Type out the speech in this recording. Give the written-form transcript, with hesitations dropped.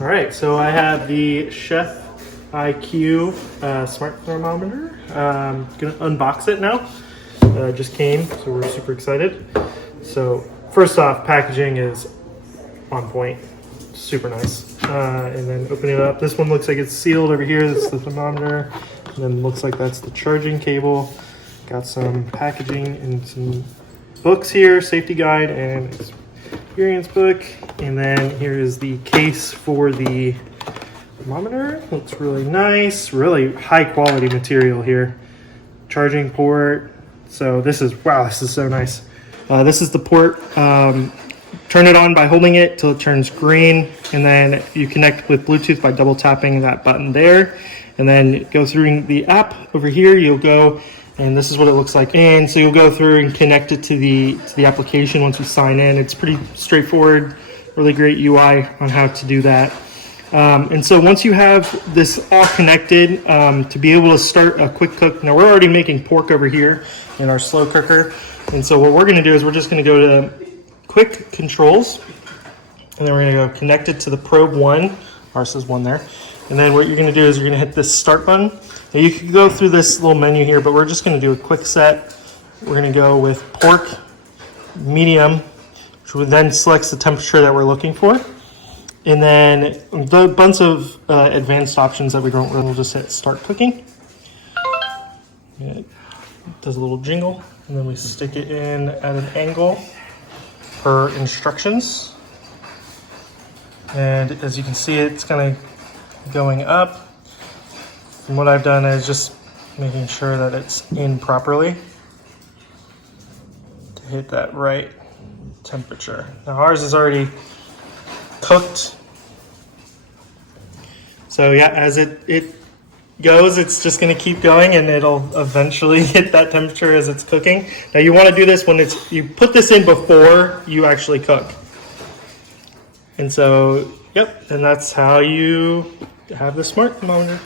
All right, so I have the Chef IQ smart thermometer. Gonna unbox it now. It just came, so we're super excited. So first off, packaging is on point, super nice. And then opening it up, this one looks like it's sealed over here. That's the thermometer. And then looks like that's the charging cable. Got some packaging and some books here, safety guide and experience book. And then here is the case for the thermometer. Looks really nice, really high quality material here. Charging port. So this is, wow, this is so nice. This is the port. Turn it on by holding it till it turns green, and then you connect with Bluetooth by double tapping that button there, and then go through the app over here. You'll go, and this is what it looks like. And so you'll go through and connect it to the application once you sign in. It's pretty straightforward, really great UI on how to do that. And so once you have this all connected, to be able to start a quick cook. Now we're already making pork over here in our slow cooker. And so what we're gonna do is we're just gonna go to quick controls, and then we're gonna go connect it to the probe 1. Ours says 1 there. And then what you're gonna do is you're gonna hit this start button. Now you can go through this little menu here, but we're just gonna do a quick set. We're gonna go with pork medium, which then selects the temperature that we're looking for. And then the bunch of advanced options that we don't really, we'll just hit start cooking. And it does a little jingle, and then we stick it in at an angle per instructions. And as you can see, it's kind of going up. And what I've done is just making sure that it's in properly to hit that right temperature. Now ours is already cooked. So yeah, as it goes, it's just gonna keep going, and it'll eventually hit that temperature as it's cooking. Now you wanna do this when you put this in before you actually cook. And so, yep, and that's how you have the smart thermometer.